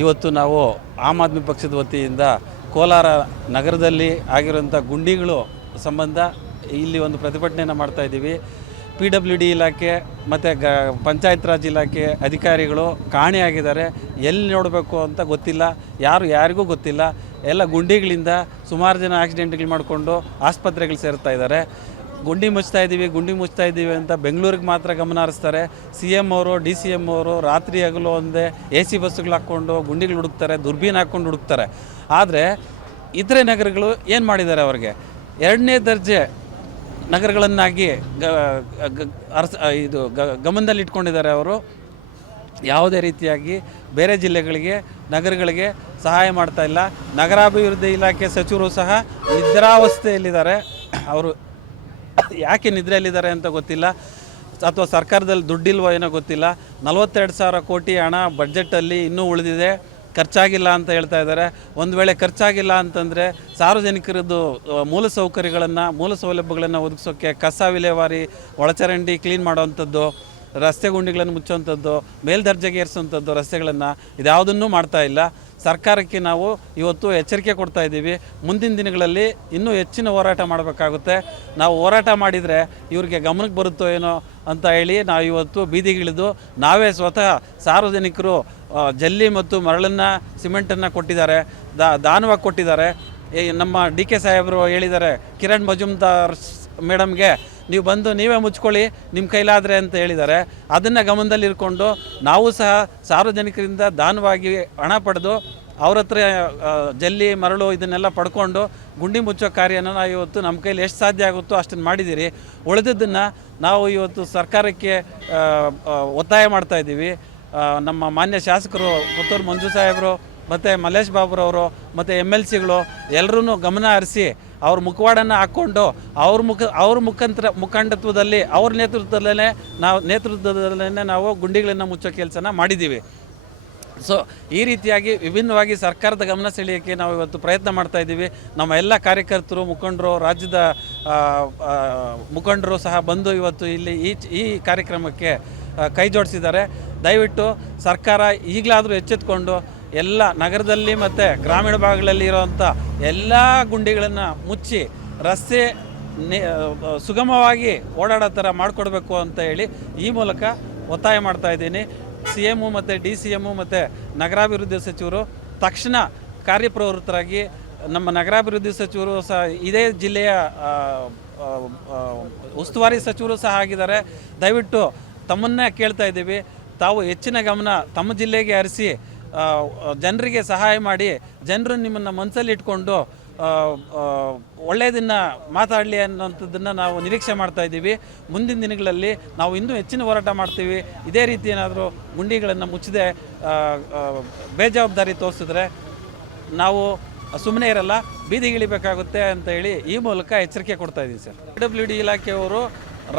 ಇವತ್ತು ನಾವು ಆಮ್ ಆದ್ಮಿ ಪಕ್ಷದ ವತಿಯಿಂದ ಕೋಲಾರ ನಗರದಲ್ಲಿ ಆಗಿರುವಂಥ ಗುಂಡಿಗಳು ಸಂಬಂಧ ಇಲ್ಲಿ ಒಂದು ಪ್ರತಿಭಟನೆಯನ್ನು ಮಾಡ್ತಾಯಿದ್ದೀವಿ. PWD ಇಲಾಖೆ ಮತ್ತು ಪಂಚಾಯತ್ ರಾಜ್ ಇಲಾಖೆ ಅಧಿಕಾರಿಗಳು ಕಾಣೆಯಾಗಿದ್ದಾರೆ. ಎಲ್ಲಿ ನೋಡಬೇಕು ಅಂತ ಗೊತ್ತಿಲ್ಲ, ಯಾರಿಗೂ ಗೊತ್ತಿಲ್ಲ. ಎಲ್ಲ ಗುಂಡಿಗಳಿಂದ ಸುಮಾರು ಜನ ಆಕ್ಸಿಡೆಂಟ್ಗಳು ಮಾಡಿಕೊಂಡು ಆಸ್ಪತ್ರೆಗಳು ಸೇರ್ತಾ ಇದ್ದಾರೆ. ಗುಂಡಿ ಮುಚ್ತಾ ಇದ್ದೀವಿ ಅಂತ ಬೆಂಗಳೂರಿಗೆ ಮಾತ್ರ ಗಮನ ಹರಿಸ್ತಾರೆ. CM ಅವರು DCM ಅವರು ರಾತ್ರಿ ಹಗಲು ಒಂದೇ AC ಬಸ್ಸುಗಳು ಹಾಕ್ಕೊಂಡು ಗುಂಡಿಗಳು ಹುಡುಕ್ತಾರೆ, ದುರ್ಬೀನ್ ಹಾಕ್ಕೊಂಡು ಹುಡುಕ್ತಾರೆ. ಆದರೆ ಇತರೆ ನಗರಗಳು ಏನು ಮಾಡಿದ್ದಾರೆ, ಅವ್ರಿಗೆ 2ನೇ ದರ್ಜೆ ನಗರಗಳನ್ನಾಗಿ ಗಮನದಲ್ಲಿ ಇಟ್ಕೊಂಡಿದ್ದಾರೆ. ಅವರು ಯಾವುದೇ ರೀತಿಯಾಗಿ ಬೇರೆ ಜಿಲ್ಲೆಗಳಿಗೆ ನಗರಗಳಿಗೆ ಸಹಾಯ ಮಾಡ್ತಾ ಇಲ್ಲ. ನಗರಾಭಿವೃದ್ಧಿ ಇಲಾಖೆ ಸಚಿವರು ಸಹ ನಿದ್ರಾವಸ್ಥೆಯಲ್ಲಿದ್ದಾರೆ. ಅವರು ಯಾಕೆ ನಿದ್ರೆಯಲ್ಲಿದ್ದಾರೆ ಅಂತ ಗೊತ್ತಿಲ್ಲ, ಅಥವಾ ಸರ್ಕಾರದಲ್ಲಿ ದುಡ್ಡಿಲ್ವೋ ಏನೋ ಗೊತ್ತಿಲ್ಲ. 42,000 ಕೋಟಿ ಹಣ ಬಡ್ಜೆಟಲ್ಲಿ ಇನ್ನೂ ಉಳಿದಿದೆ, ಖರ್ಚಾಗಿಲ್ಲ ಅಂತ ಹೇಳ್ತಾ ಇದ್ದಾರೆ. ಒಂದು ವೇಳೆ ಖರ್ಚಾಗಿಲ್ಲ ಅಂತಂದರೆ ಸಾರ್ವಜನಿಕರದ್ದು ಮೂಲ ಸೌಲಭ್ಯಗಳನ್ನು ಒದಗಿಸೋಕ್ಕೆ ಕಸ ವಿಲೇವಾರಿ, ಒಳಚರಂಡಿ ಕ್ಲೀನ್ ಮಾಡೋವಂಥದ್ದು, ರಸ್ತೆ ಗುಂಡಿಗಳನ್ನು ಮುಚ್ಚುವಂಥದ್ದು, ಮೇಲ್ದರ್ಜೆಗೆ ಏರಿಸುವಂಥದ್ದು ರಸ್ತೆಗಳನ್ನು ಇದ್ಯಾವುದನ್ನೂ ಮಾಡ್ತಾ ಇಲ್ಲ. ಸರ್ಕಾರಕ್ಕೆ ನಾವು ಇವತ್ತು ಎಚ್ಚರಿಕೆ ಕೊಡ್ತಾ ಇದ್ದೀವಿ. ಮುಂದಿನ ದಿನಗಳಲ್ಲಿ ಇನ್ನೂ ಹೆಚ್ಚಿನ ಹೋರಾಟ ಮಾಡಬೇಕಾಗುತ್ತೆ. ನಾವು ಹೋರಾಟ ಮಾಡಿದರೆ ಇವ್ರಿಗೆ ಗಮನಕ್ಕೆ ಬರುತ್ತೋ ಏನೋ ಅಂತ ಹೇಳಿ ನಾವು ಇವತ್ತು ಬೀದಿಗಿಳಿದು ನಾವೇ ಸ್ವತಃ ಸಾರ್ವಜನಿಕರು ಜಲ್ಲಿ ಮತ್ತು ಮರಳನ್ನು ಸಿಮೆಂಟನ್ನು ಕೊಟ್ಟಿದ್ದಾರೆ, ದಾನವಾಗಿ ಕೊಟ್ಟಿದ್ದಾರೆ. ನಮ್ಮ DK ಸಾಹೇಬರು ಹೇಳಿದ್ದಾರೆ, ಕಿರಣ್ ಮಜುಮ್ದಾರ್ ಮೇಡಮ್ಗೆ ನೀವು ಬಂದು ನೀವೇ ಮುಚ್ಕೊಳ್ಳಿ ನಿಮ್ಮ ಕೈಲಾದರೆ ಅಂತ ಹೇಳಿದ್ದಾರೆ. ಅದನ್ನು ಗಮನದಲ್ಲಿಟ್ಕೊಂಡು ನಾವು ಸಹ ಸಾರ್ವಜನಿಕರಿಂದ ದಾನವಾಗಿ ಹಣ ಪಡೆದು ಅವ್ರ ಹತ್ರ ಜಲ್ಲಿ ಮರಳು ಇದನ್ನೆಲ್ಲ ಪಡ್ಕೊಂಡು ಗುಂಡಿ ಮುಚ್ಚೋ ಕಾರ್ಯನ ನಾವು ಇವತ್ತು ನಮ್ಮ ಕೈಲಿ ಎಷ್ಟು ಸಾಧ್ಯ ಆಗುತ್ತೋ ಅಷ್ಟನ್ನು ಮಾಡಿದ್ದೀರಿ. ಉಳಿದದ್ದನ್ನು ನಾವು ಇವತ್ತು ಸರ್ಕಾರಕ್ಕೆ ಒತ್ತಾಯ ಮಾಡ್ತಾಯಿದ್ದೀವಿ. ನಮ್ಮ ಮಾನ್ಯ ಶಾಸಕರು ಪುತ್ತೂರು ಮಂಜು ಸಾಹೇಬರು ಮತ್ತು ಮಲ್ಲೇಶ್ ಬಾಬುರವರು ಮತ್ತು MLCಗಳು ಎಲ್ಲರೂ ಗಮನ ಹರಿಸಿ ಅವ್ರ ಮುಖವಾಡನ್ನು ಹಾಕ್ಕೊಂಡು ಅವ್ರ ಮುಖಂಡತ್ವದಲ್ಲಿ ಅವ್ರ ನೇತೃತ್ವದಲ್ಲೇ ನಾವು ಗುಂಡಿಗಳನ್ನು ಮುಚ್ಚೋ ಕೆಲಸನ ಮಾಡಿದ್ದೀವಿ. ಸೊ ಈ ರೀತಿಯಾಗಿ ವಿಭಿನ್ನವಾಗಿ ಸರ್ಕಾರದ ಗಮನ ಸೆಳೆಯೋಕ್ಕೆ ನಾವು ಇವತ್ತು ಪ್ರಯತ್ನ ಮಾಡ್ತಾಯಿದ್ದೀವಿ. ನಮ್ಮ ಎಲ್ಲ ಕಾರ್ಯಕರ್ತರು, ಮುಖಂಡರು, ರಾಜ್ಯದ ಮುಖಂಡರು ಸಹ ಬಂದು ಇವತ್ತು ಇಲ್ಲಿ ಈ ಕಾರ್ಯಕ್ರಮಕ್ಕೆ ಕೈ ಜೋಡಿಸಿದ್ದಾರೆ. ದಯವಿಟ್ಟು ಸರ್ಕಾರ ಈಗಲಾದರೂ ಎಚ್ಚೆತ್ತುಕೊಂಡು ಎಲ್ಲ ನಗರದಲ್ಲಿ ಮತ್ತು ಗ್ರಾಮೀಣ ಭಾಗಗಳಲ್ಲಿ ಇರೋವಂಥ ಎಲ್ಲ ಗುಂಡಿಗಳನ್ನು ಮುಚ್ಚಿ ರಸ್ತೆ ಸುಗಮವಾಗಿ ಓಡಾಡೋ ಥರ ಮಾಡಿಕೊಡ್ಬೇಕು ಅಂತ ಹೇಳಿ ಈ ಮೂಲಕ ಒತ್ತಾಯ ಮಾಡ್ತಾಯಿದ್ದೀನಿ. CM ಮತ್ತು DCM ಮತ್ತು ನಗರಾಭಿವೃದ್ಧಿ ಸಚಿವರು ತಕ್ಷಣ ಕಾರ್ಯಪ್ರವೃತ್ತರಾಗಿ, ನಮ್ಮ ನಗರಾಭಿವೃದ್ಧಿ ಸಚಿವರು ಸಹ ಇದೇ ಜಿಲ್ಲೆಯ ಉಸ್ತುವಾರಿ ಸಚಿವರು ಸಹ ಆಗಿದ್ದಾರೆ. ದಯವಿಟ್ಟು ತಮ್ಮನ್ನೇ ಕೇಳ್ತಾ ಇದ್ದೀವಿ, ತಾವು ಹೆಚ್ಚಿನ ಗಮನ ತಮ್ಮ ಜಿಲ್ಲೆಗೆ ಹರಿಸಿ ಜನರಿಗೆ ಸಹಾಯ ಮಾಡಿ, ಜನರು ನಿಮ್ಮನ್ನು ಮನಸ್ಸಲ್ಲಿ ಇಟ್ಕೊಂಡು ಒಳ್ಳೆಯದನ್ನು ಮಾತಾಡಲಿ ಅನ್ನೋಂಥದ್ದನ್ನು ನಾವು ನಿರೀಕ್ಷೆ ಮಾಡ್ತಾ ಇದ್ದೀವಿ. ಮುಂದಿನ ದಿನಗಳಲ್ಲಿ ನಾವು ಇನ್ನೂ ಹೆಚ್ಚಿನ ಹೋರಾಟ ಮಾಡ್ತೀವಿ. ಇದೇ ರೀತಿ ಏನಾದರೂ ಗುಂಡಿಗಳನ್ನು ಮುಚ್ಚದೆ ಬೇಜವಾಬ್ದಾರಿ ತೋರಿಸಿದ್ರೆ ನಾವು ಸುಮ್ಮನೆ ಇರಲ್ಲ, ಬೀದಿಗಿಳಿಬೇಕಾಗುತ್ತೆ ಅಂತ ಹೇಳಿ ಈ ಮೂಲಕ ಎಚ್ಚರಿಕೆ ಕೊಡ್ತಾ ಇದ್ದೀವಿ ಸರ್. PWD ಇಲಾಖೆಯವರು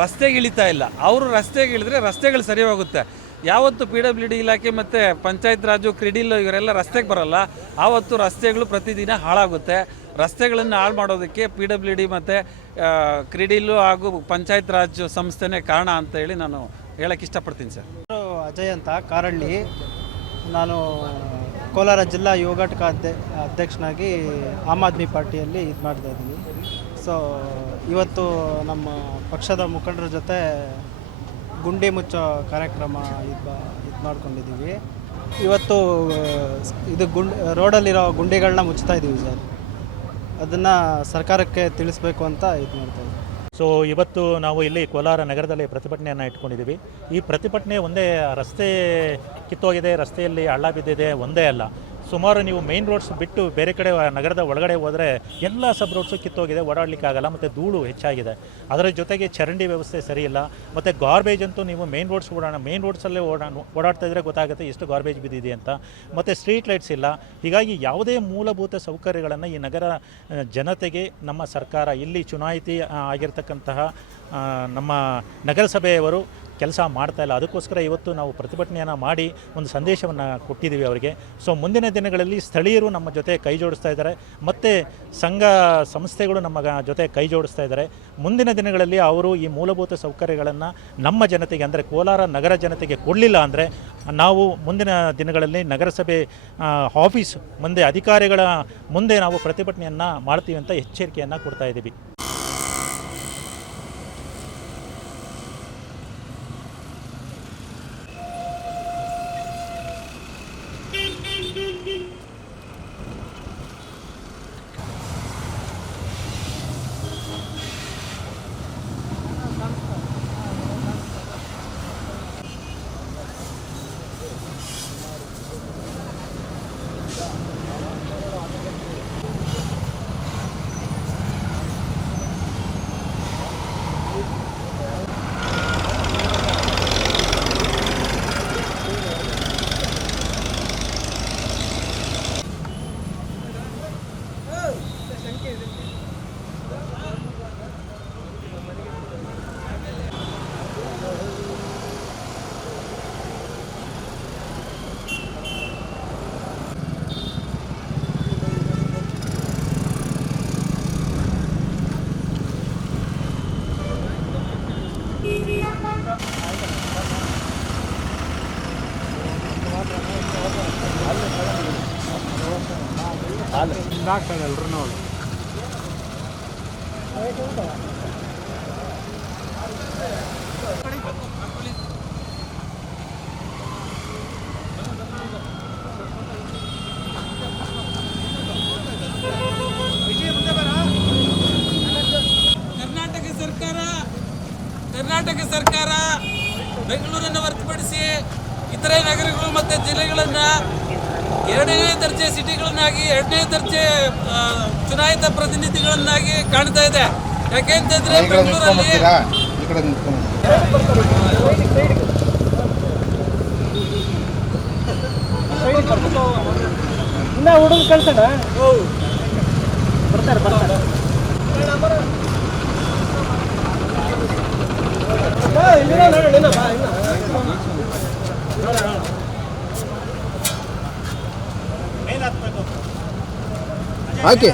ರಸ್ತೆಗೆ ಇಳಿತಾ ಇಲ್ಲ. ಅವರು ರಸ್ತೆಗೆ ಇಳಿದ್ರೆ ರಸ್ತೆಗಳು ಸರಿ ಹೋಗುತ್ತೆ. ಯಾವತ್ತು PWD ಇಲಾಖೆ ಮತ್ತು ಪಂಚಾಯತ್ ರಾಜು, ಕ್ರೀಡಿಲ್ ಇವರೆಲ್ಲ ರಸ್ತೆಗೆ ಬರೋಲ್ಲ, ಆವತ್ತು ರಸ್ತೆಗಳು ಪ್ರತಿದಿನ ಹಾಳಾಗುತ್ತೆ. ರಸ್ತೆಗಳನ್ನು ಹಾಳು ಮಾಡೋದಕ್ಕೆ PWD ಮತ್ತು ಕ್ರೀಡಿಲ್ಲು ಹಾಗೂ ಪಂಚಾಯತ್ ರಾಜ್ ಸಂಸ್ಥೆನೇ ಕಾರಣ ಅಂತ ಹೇಳಿ ನಾನು ಹೇಳಕ್ಕೆ ಇಷ್ಟಪಡ್ತೀನಿ ಸರ್. ಅಜಯ್ ಅಂತ ಕಾರಳ್ಳಿ. ನಾನು ಕೋಲಾರ ಜಿಲ್ಲಾ ಯುವ ಘಟಕ ಅಧ್ಯಕ್ಷನಾಗಿ ಆಮ್ ಆದ್ಮಿ ಪಾರ್ಟಿಯಲ್ಲಿ ಇದು ಮಾಡ್ತಾಯಿದ್ದೀನಿ. ಸೊ ಇವತ್ತು ನಮ್ಮ ಪಕ್ಷದ ಮುಖಂಡರ ಜೊತೆ ಗುಂಡಿ ಮುಚ್ಚೋ ಕಾರ್ಯಕ್ರಮ ಇದು ಮಾಡ್ಕೊಂಡಿದ್ದೀವಿ. ಇವತ್ತು ಇದು ರೋಡಲ್ಲಿರೋ ಗುಂಡಿಗಳನ್ನ ಮುಚ್ತಾ ಇದ್ದೀವಿ ಸರ್. ಅದನ್ನು ಸರ್ಕಾರಕ್ಕೆ ತಿಳಿಸ್ಬೇಕು ಅಂತ ಇದು ಮಾಡ್ತಾಯಿದ್ದೀವಿ. ಸೊ ಇವತ್ತು ನಾವು ಇಲ್ಲಿ ಕೋಲಾರ ನಗರದಲ್ಲಿ ಪ್ರತಿಭಟನೆಯನ್ನು ಇಟ್ಕೊಂಡಿದ್ದೀವಿ. ಈ ಪ್ರತಿಭಟನೆ ಒಂದೇ ರಸ್ತೆ ಕಿತ್ತೋಗಿದೆ, ರಸ್ತೆಯಲ್ಲಿ ಹಳ್ಳ ಬಿದ್ದಿದೆ ಒಂದೇ ಅಲ್ಲ, ಸುಮಾರು ನೀವು ಮೇನ್ ರೋಡ್ಸ್ ಬಿಟ್ಟು ಬೇರೆ ಕಡೆ ನಗರದ ಒಳಗಡೆ ಹೋದರೆ ಎಲ್ಲ ಸಬ್ ರೋಡ್ಸು ಕಿತ್ತೋಗಿದೆ, ಓಡಾಡಲಿಕ್ಕಾಗಲ್ಲ. ಮತ್ತು ಧೂಳು ಹೆಚ್ಚಾಗಿದೆ. ಅದರ ಜೊತೆಗೆ ಚರಂಡಿ ವ್ಯವಸ್ಥೆ ಸರಿಯಿಲ್ಲ. ಮತ್ತು ಗಾರ್ಬೇಜ್ ಅಂತೂ ನೀವು ಮೇನ್ ರೋಡ್ಸಲ್ಲೇ ಓಡಾಡ್ತಾ ಇದ್ದರೆ ಗೊತ್ತಾಗುತ್ತೆ ಎಷ್ಟು ಗಾರ್ಬೇಜ್ ಬಿದ್ದಿದೆ ಅಂತ. ಮತ್ತು ಸ್ಟ್ರೀಟ್ ಲೈಟ್ಸ್ ಇಲ್ಲ. ಹೀಗಾಗಿ ಯಾವುದೇ ಮೂಲಭೂತ ಸೌಕರ್ಯಗಳನ್ನು ಈ ನಗರ ಜನತೆಗೆ ನಮ್ಮ ಸರ್ಕಾರ, ಇಲ್ಲಿ ಚುನಾಯಿತಿ ಆಗಿರ್ತಕ್ಕಂತಹ ನಮ್ಮ ನಗರಸಭೆಯವರು ಕೆಲಸ ಮಾಡ್ತಾ ಇಲ್ಲ. ಅದಕ್ಕೋಸ್ಕರ ಇವತ್ತು ನಾವು ಪ್ರತಿಭಟನೆಯನ್ನು ಮಾಡಿ ಒಂದು ಸಂದೇಶವನ್ನು ಕೊಟ್ಟಿದ್ದೀವಿ ಅವರಿಗೆ. ಸೊ ಮುಂದಿನ ದಿನಗಳಲ್ಲಿ ಸ್ಥಳೀಯರು ನಮ್ಮ ಜೊತೆ ಕೈ ಜೋಡಿಸ್ತಾ ಇದ್ದಾರೆ, ಮತ್ತು ಸಂಘ ಸಂಸ್ಥೆಗಳು ನಮ್ಮ ಜೊತೆ ಕೈ ಜೋಡಿಸ್ತಾ ಇದ್ದಾರೆ. ಮುಂದಿನ ದಿನಗಳಲ್ಲಿ ಅವರು ಈ ಮೂಲಭೂತ ಸೌಕರ್ಯಗಳನ್ನು ನಮ್ಮ ಜನತೆಗೆ, ಅಂದರೆ ಕೋಲಾರ ನಗರ ಜನತೆಗೆ ಕೊಡಲಿಲ್ಲ ಅಂದರೆ ನಾವು ಮುಂದಿನ ದಿನಗಳಲ್ಲಿ ನಗರಸಭೆ ಆಫೀಸ್ ಮುಂದೆ, ಅಧಿಕಾರಿಗಳ ಮುಂದೆ ನಾವು ಪ್ರತಿಭಟನೆಯನ್ನು ಮಾಡ್ತೀವಿ ಅಂತ ಎಚ್ಚರಿಕೆಯನ್ನು ಕೊಡ್ತಾ ಇದ್ದೀವಿ. ಕರ್ನಾಟಕ ಸರ್ಕಾರ ಬೆಂಗಳೂರನ್ನು ಹೊರತುಪಡಿಸಿ ಇತರೆ ನಗರಗಳು ಮತ್ತು ಜಿಲ್ಲೆಗಳನ್ನು ಎರಡನೇ ದರ್ಜೆ ಸಿಟಿಗಳನ್ನಾಗಿ, ಎರಡನೇ ದರ್ಜೆ ಚುನಾಯಿತ ಪ್ರತಿನಿಧಿಗಳನ್ನಾಗಿ ಕಾಣ್ತಾ ಇದೆ. ಯಾಕೆಂತಂದ್ರೆ ಬೆಂಗಳೂರಲ್ಲಿ ಹುಡುಗ ಕಳ್ಸೋಣ, ಬರ್ತಾರೆ ಬರ್ತಾರೆ. ಹಾಕಿ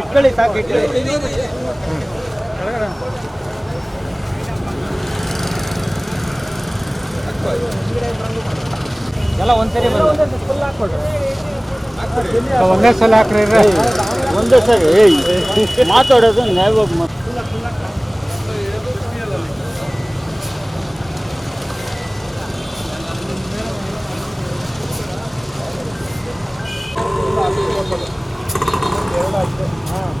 ಇಟ್ಕೊಳ್ಳಿ ಸಾಕು, ಇಟ್ಕೊಳ್ಳಿ. ಎಲ್ಲ ಒಂದ್ಸರಿ ಫುಲ್ ಹಾಕ್ಕೊಡ್ರಿ, ಒಂದೇ ಸಲ ಹಾಕ್ರಿ. ಒಂದೇ ಸರಿ ಮಾತಾಡೋದು ನ್ಯಾಯವಾಗಿ ಹಾಂ